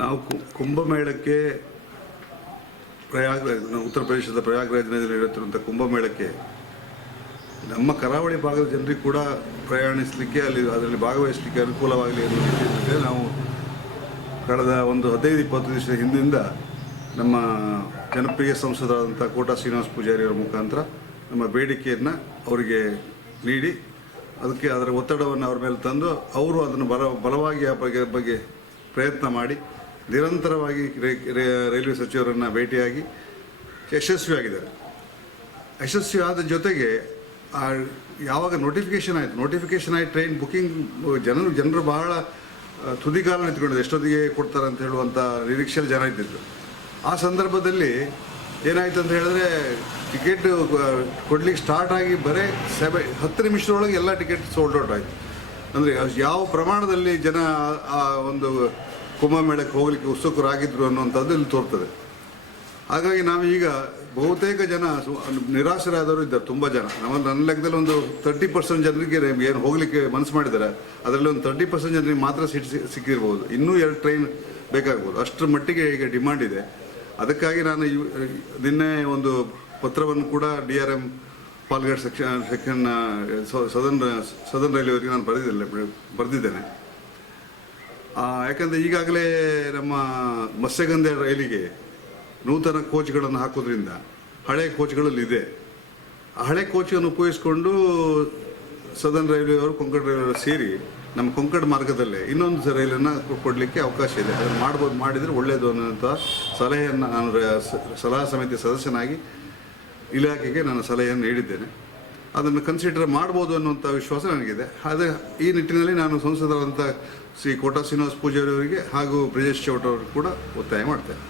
ನಾವು ಕುಂಭಮೇಳಕ್ಕೆ ಉತ್ತರ ಪ್ರದೇಶದ ಪ್ರಯಾಗ್ರಾಜ್ನಲ್ಲಿ ನಡೆಯುತ್ತಿರುವಂಥ ಕುಂಭಮೇಳಕ್ಕೆ ನಮ್ಮ ಕರಾವಳಿ ಭಾಗದ ಜನರಿಗೆ ಕೂಡ ಪ್ರಯಾಣಿಸಲಿಕ್ಕೆ ಅದರಲ್ಲಿ ಭಾಗವಹಿಸಲಿಕ್ಕೆ ಅನುಕೂಲವಾಗಲಿ ಅನ್ನೋ ರೀತಿಯಲ್ಲಿ ನಾವು ಕಳೆದ ಒಂದು 15-20 ದಿವಸದ ಹಿಂದಿಂದ ನಮ್ಮ ಜನಪ್ರಿಯ ಸಂಸದರಾದಂಥ ಕೋಟಾ ಶ್ರೀನಿವಾಸ ಪೂಜಾರಿ ಅವರ ಮುಖಾಂತರ ನಮ್ಮ ಬೇಡಿಕೆಯನ್ನು ಅವರಿಗೆ ನೀಡಿ ಅದಕ್ಕೆ ಅದರ ಒತ್ತಡವನ್ನು ಅವರ ಮೇಲೆ ತಂದು ಅವರು ಅದನ್ನು ಬಲವಾಗಿ ಆ ಬಗ್ಗೆ ಪ್ರಯತ್ನ ಮಾಡಿ ನಿರಂತರವಾಗಿ ರೈಲ್ವೆ ಸಚಿವರನ್ನು ಭೇಟಿಯಾಗಿ ಯಶಸ್ವಿಯಾಗಿದ್ದಾರೆ. ಯಶಸ್ವಿ ಆದ ಜೊತೆಗೆ ಯಾವಾಗ ನೋಟಿಫಿಕೇಷನ್ ಆಯಿತು ಟ್ರೈನ್ ಬುಕ್ಕಿಂಗ್ ಜನರು ಬಹಳ ತುದಿಗಾಲ ನಿಂತ್ಕೊಂಡಿದ್ದು ಎಷ್ಟೊತ್ತಿಗೆ ಕೊಡ್ತಾರೆ ಅಂತ ಹೇಳುವಂಥ ನಿರೀಕ್ಷೆಯಲ್ಲಿ ಜನ ಇದ್ದಿದ್ರು. ಆ ಸಂದರ್ಭದಲ್ಲಿ ಏನಾಯಿತು ಅಂತ ಹೇಳಿದ್ರೆ ಟಿಕೆಟ್ ಕೊಡ್ಲಿಕ್ಕೆ ಸ್ಟಾರ್ಟ್ ಆಗಿ ಬರೀ 10 ನಿಮಿಷದೊಳಗೆ ಎಲ್ಲ ಟಿಕೆಟ್ ಸೋಲ್ಡ್ ಔಟ್ ಆಯಿತು. ಅಂದರೆ ಯಾವ ಪ್ರಮಾಣದಲ್ಲಿ ಜನ ಆ ಒಂದು ಕುಂಭಮೇಳಕ್ಕೆ ಹೋಗಲಿಕ್ಕೆ ಉತ್ಸುಕರಾಗಿದ್ದರು ಅನ್ನುವಂಥದ್ದು ಇಲ್ಲಿ ತೋರ್ತದೆ. ಹಾಗಾಗಿ ನಾವೀಗ ಬಹುತೇಕ ಜನ ನಿರಾಶರಾದವರು ಇದ್ದಾರೆ. ತುಂಬ ಜನ ನನ್ನ ಲೆಕ್ಕದಲ್ಲಿ ಒಂದು 30% ಜನರಿಗೆ ಏನು ಹೋಗಲಿಕ್ಕೆ ಮನಸ್ಸು ಮಾಡಿದ್ದಾರೆ. ಅದರಲ್ಲಿ ಒಂದು 30% ಜನರಿಗೆ ಮಾತ್ರ ಸೀಟ್ ಸಿಕ್ಕಿರ್ಬೋದು. ಇನ್ನೂ 2 ಟ್ರೈನ್ ಬೇಕಾಗ್ಬೋದು. ಅಷ್ಟರ ಮಟ್ಟಿಗೆ ಈಗ ಡಿಮಾಂಡ್ ಇದೆ. ಅದಕ್ಕಾಗಿ ನಾನು ನಿನ್ನೆ ಒಂದು ಪತ್ರವನ್ನು ಕೂಡ DRM ಪಾಲ್ಘಾಟ್ ಸೆಕ್ಷನ್ ಸದರ್ನ್ ರೈಲ್ವೆಯವರಿಗೆ ನಾನು ಬರೆದಿದ್ದೇನೆ. ಯಾಕಂದರೆ ಈಗಾಗಲೇ ನಮ್ಮ ಮತ್ಸ್ಯಗಂಧೆ ರೈಲಿಗೆ ನೂತನ ಕೋಚ್ಗಳನ್ನು ಹಾಕೋದ್ರಿಂದ ಹಳೆ ಕೋಚ್ಗಳಲ್ಲಿದೆ. ಆ ಹಳೆ ಕೋಚನ್ನು ಉಪಯೋಗಿಸ್ಕೊಂಡು ಸದರ್ನ್ ರೈಲ್ವೆಯವರು ಕೊಂಕಣ ರೈಲ್ವೆ ಸೇರಿ ನಮ್ಮ ಕೊಂಕಣ ಮಾರ್ಗದಲ್ಲೇ ಇನ್ನೊಂದು ರೈಲನ್ನು ಕೊಡಲಿಕ್ಕೆ ಅವಕಾಶ ಇದೆ. ಅದನ್ನು ಮಾಡಿದರೆ ಒಳ್ಳೆಯದು ಅನ್ನೋಂಥ ಸಲಹೆಯನ್ನು ನಾನು ಸಲಹಾ ಸಮಿತಿ ಸದಸ್ಯನಾಗಿ ಇಲಾಖೆಗೆ ನಾನು ಸಲಹೆಯನ್ನು ನೀಡಿದ್ದೇನೆ. ಅದನ್ನು ಕನ್ಸಿಡರ್ ಮಾಡ್ಬೋದು ಅನ್ನುವಂಥ ವಿಶ್ವಾಸ ನನಗಿದೆ. ಅದೇ ಈ ನಿಟ್ಟಿನಲ್ಲಿ ನಾನು ಸಂಸದರಾದಂಥ ಶ್ರೀ ಕೋಟಾ ಶ್ರೀನಿವಾಸ ಪೂಜಾರಿ ಅವರಿಗೆ ಹಾಗೂ ಬ್ರಿಜೇಶ್ ಚೌಟ ಅವರು ಕೂಡ ಒತ್ತಾಯ ಮಾಡ್ತೇನೆ.